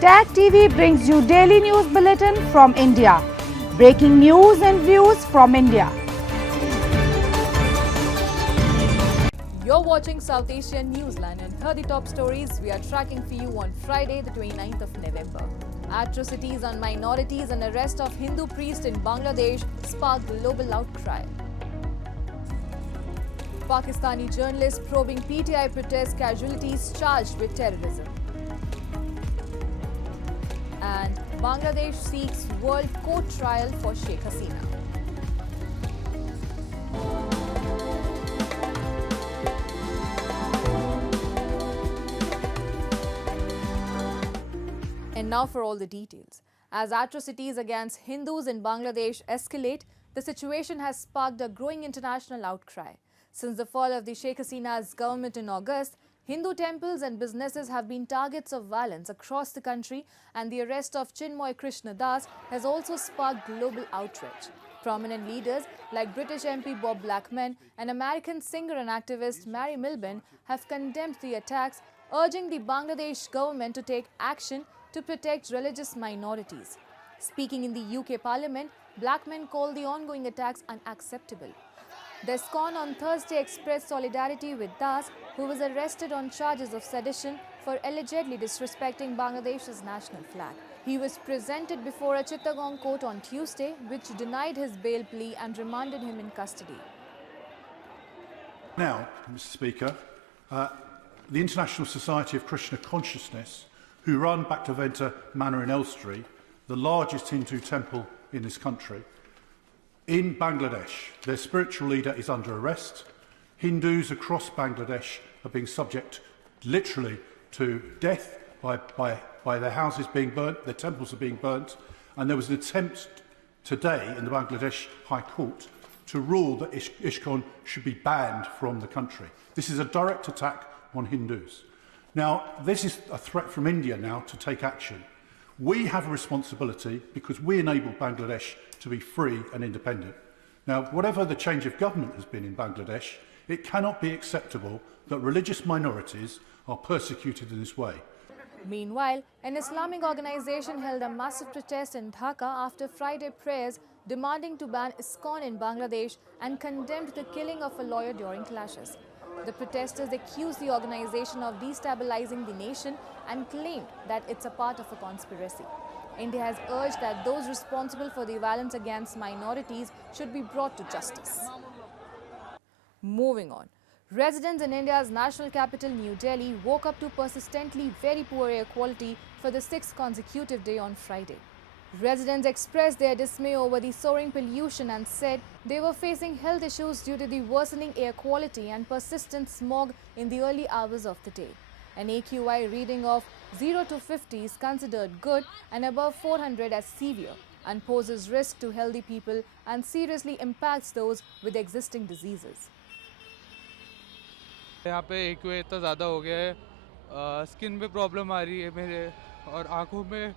Tag TV brings you daily news bulletin from India. Breaking news and views from India. You're watching South Asian Newsline, and here are the top stories we are tracking for you on Friday, the 29th of November. Atrocities on minorities and arrest of Hindu priest in Bangladesh sparked global outcry. Pakistani journalist probing PTI protest casualties charged with terrorism. And Bangladesh seeks world court trial for Sheikh Hasina. And now for all the details. As atrocities against Hindus in Bangladesh escalate, the situation has sparked a growing international outcry. Since the fall of the Sheikh Hasina's government in August, Hindu temples and businesses have been targets of violence across the country, and the arrest of Chinmoy Krishna Das has also sparked global outrage. Prominent leaders like British MP Bob Blackman and American singer and activist Mary Milburn have condemned the attacks, urging the Bangladesh government to take action to protect religious minorities. Speaking in the UK Parliament, Blackman called the ongoing attacks unacceptable. The ISKCON on Thursday expressed solidarity with Das, who was arrested on charges of sedition for allegedly disrespecting Bangladesh's national flag. He was presented before a Chittagong court on Tuesday, which denied his bail plea and remanded him in custody. Now, Mr. Speaker, the International Society of Krishna Consciousness, who run Bhaktivinoda Manor in Elstree, the largest Hindu temple in this country, in Bangladesh, their spiritual leader is under arrest. Hindus across Bangladesh are being subject literally to death by their houses being burnt, their temples are being burnt, and there was an attempt today in the Bangladesh High Court to rule that ISKCON should be banned from the country. This is a direct attack on Hindus. Now, this is a threat from India now to take action. We have a responsibility because we enable Bangladesh to be free and independent. Now, whatever the change of government has been in Bangladesh, it cannot be acceptable that religious minorities are persecuted in this way. Meanwhile, an Islamic organization held a massive protest in Dhaka after Friday prayers demanding to ban ISKCON in Bangladesh and condemned the killing of a lawyer during clashes. The protesters accused the organization of destabilizing the nation and claimed that it's a part of a conspiracy. India has urged that those responsible for the violence against minorities should be brought to justice. Moving on. Residents in India's national capital, New Delhi, woke up to persistently very poor air quality for the sixth consecutive day on Friday. Residents expressed their dismay over the soaring pollution and said they were facing health issues due to the worsening air quality and persistent smog in the early hours of the day. An AQI reading of 0 to 50 is considered good and above 400 as severe, and poses risk to healthy people and seriously impacts those with existing diseases. यहाँ पे AQI इतना ज़्यादा हो गया है, skin में problem आ रही है मेरे, और आँखों में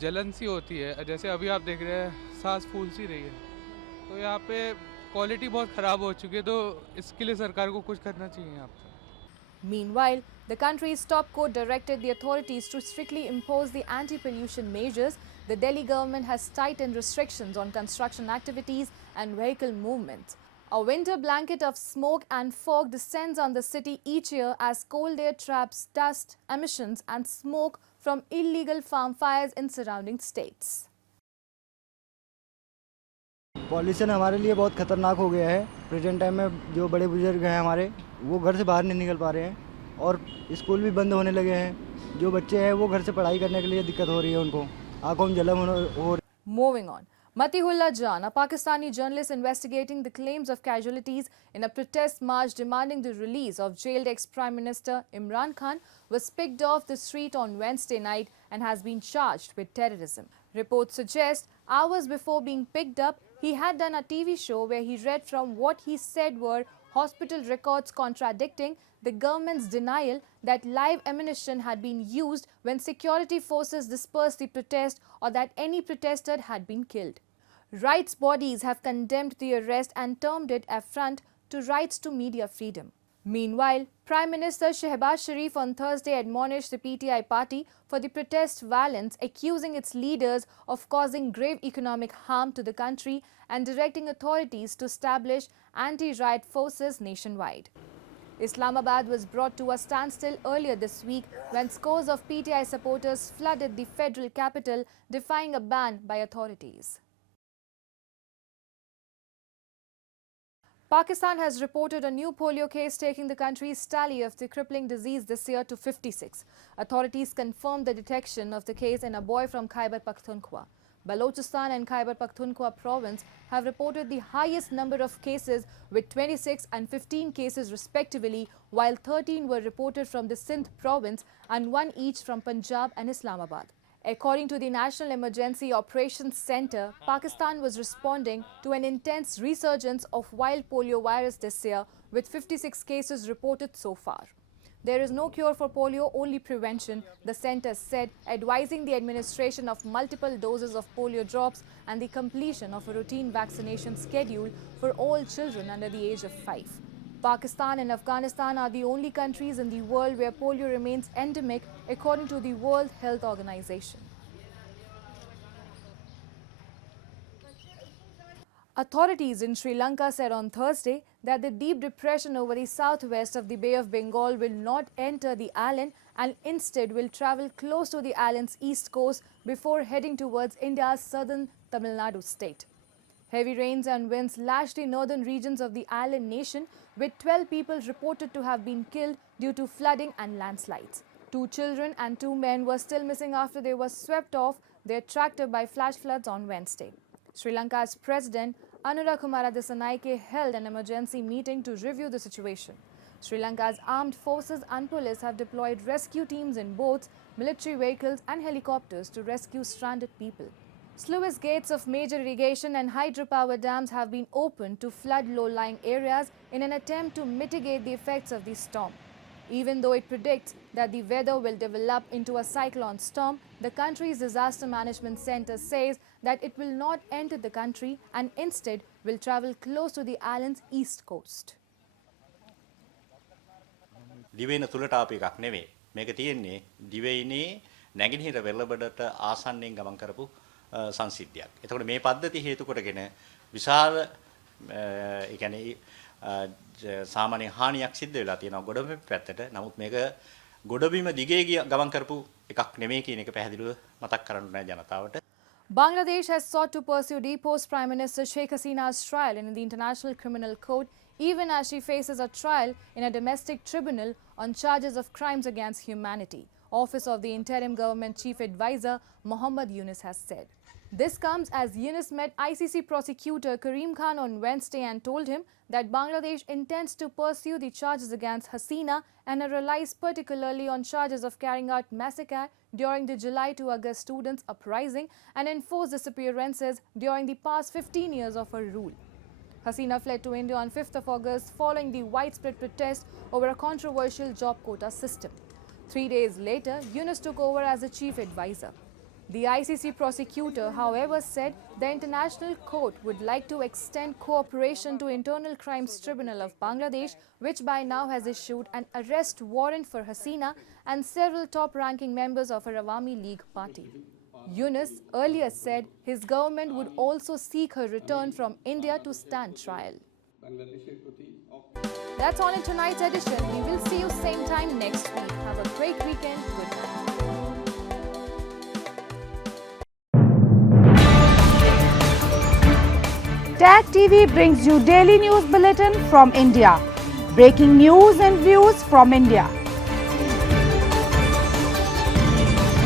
जलन सी होती है, जैसे अभी आप देख रहे हैं सांस फूल सी रही है, तो यहाँ पे क्वालिटी बहुत ख़राब हो चुकी है, तो इसके लिए सरकार को कुछ करना चाहिए यहाँ पे. Meanwhile, the country's top court directed the authorities to strictly impose the anti-pollution measures. The Delhi government has tightened restrictions on construction activities and vehicle movements. A winter blanket of smoke and fog descends on the city each year as cold air traps dust, emissions and smoke from illegal farm fires in surrounding states. Pollution हमारे लिए बहुत खतरनाक हो गया है. Present time में जो बड़े बुजुर्ग हैं हमारे, वो घर से बाहर नहीं निकल पा रहे हैं, और स्कूल भी बंद होने लगे हैं. जो बच्चे हैं वो घर से पढ़ाई करने के लिए दिक्कत हो रही है उनको, आंखों में जलन हो रही है. Moving on. Matihullah Jan, a Pakistani journalist investigating the claims of casualties in a protest march demanding the release of jailed ex-Prime Minister Imran Khan, was picked off the street on Wednesday night and has been charged with terrorism. Reports suggest hours before being picked up, he had done a TV show where he read from what he said were hospital records contradicting the government's denial that live ammunition had been used when security forces dispersed the protest or that any protester had been killed. Rights bodies have condemned the arrest and termed it an affront to rights to media freedom. Meanwhile, Prime Minister Shehbaz Sharif on Thursday admonished the PTI party for the protest violence, accusing its leaders of causing grave economic harm to the country and directing authorities to establish anti-riot forces nationwide. Islamabad was brought to a standstill earlier this week when scores of PTI supporters flooded the federal capital, defying a ban by authorities. Pakistan has reported a new polio case, taking the country's tally of the crippling disease this year to 56. Authorities confirmed the detection of the case in a boy from Khyber Pakhtunkhwa. Balochistan and Khyber Pakhtunkhwa province have reported the highest number of cases with 26 and 15 cases respectively, while 13 were reported from the Sindh province and 1 each from Punjab and Islamabad. According to the National Emergency Operations Centre, Pakistan was responding to an intense resurgence of wild polio virus this year, with 56 cases reported so far. There is no cure for polio, only prevention, the centre said, advising the administration of multiple doses of polio drops and the completion of a routine vaccination schedule for all children under the age of 5. Pakistan and Afghanistan are the only countries in the world where polio remains endemic, according to the World Health Organization. Authorities in Sri Lanka said on Thursday that the deep depression over the southwest of the Bay of Bengal will not enter the island and instead will travel close to the island's east coast before heading towards India's southern Tamil Nadu state. Heavy rains and winds lashed the northern regions of the island nation, with 12 people reported to have been killed due to flooding and landslides. 2 children and 2 men were still missing after they were swept off their tractor by flash floods on Wednesday. Sri Lanka's President Anurakumara Dissanayake held an emergency meeting to review the situation. Sri Lanka's armed forces and police have deployed rescue teams in boats, military vehicles and helicopters to rescue stranded people. Sluice gates of major irrigation and hydropower dams have been opened to flood low-lying areas in an attempt to mitigate the effects of the storm. Even though it predicts that the weather will develop into a cyclone storm, the country's disaster management center says that it will not enter the country and instead will travel close to the island's east coast. දිවයින තුලට ආපු එකක් නෙවෙයි. මේක තියෙන්නේ දිවයිනේ නැගෙනහිර වෙරළබඩට ආසන්නයෙන් ගමන් කරපු සංසිද්ධියක්. එතකොට මේ පද්ධතිය හේතු කොටගෙන විශාල ඒ කියන්නේ සාමාන්‍ය හානියක් සිද්ධ වෙලා තියෙනවා ගොඩබිම පැත්තට. නමුත් මේක ගොඩබිම දිගේ ගමන් කරපු එකක් නෙමෙයි කියන එක පැහැදිලිව මතක් කරන්න ඕනේ ජනතාවට. Bangladesh has sought to pursue deposed Prime Minister Sheikh Hasina's trial in the International Criminal Court, even as she faces a trial in a domestic tribunal on charges of crimes against humanity. Office of the Interim Government Chief Advisor Mohammad Yunus has said. This comes as Yunus met ICC prosecutor Karim Khan on Wednesday and told him that Bangladesh intends to pursue the charges against Hasina and relies particularly on charges of carrying out massacre during the July to August students' uprising and enforced disappearances during the past 15 years of her rule. Hasina fled to India on 5th of August following the widespread protest over a controversial job quota system. 3 days later, Yunus took over as the chief advisor. The ICC prosecutor, however, said the International Court would like to extend cooperation to Internal Crimes Tribunal of Bangladesh, which by now has issued an arrest warrant for Hasina and several top-ranking members of her Awami League party. Yunus earlier said his government would also seek her return from India to stand trial. That's all in tonight's edition. We will see you same time next week. Have a great weekend. Good night. Tag TV brings you daily news bulletin from India. Breaking news and views from India.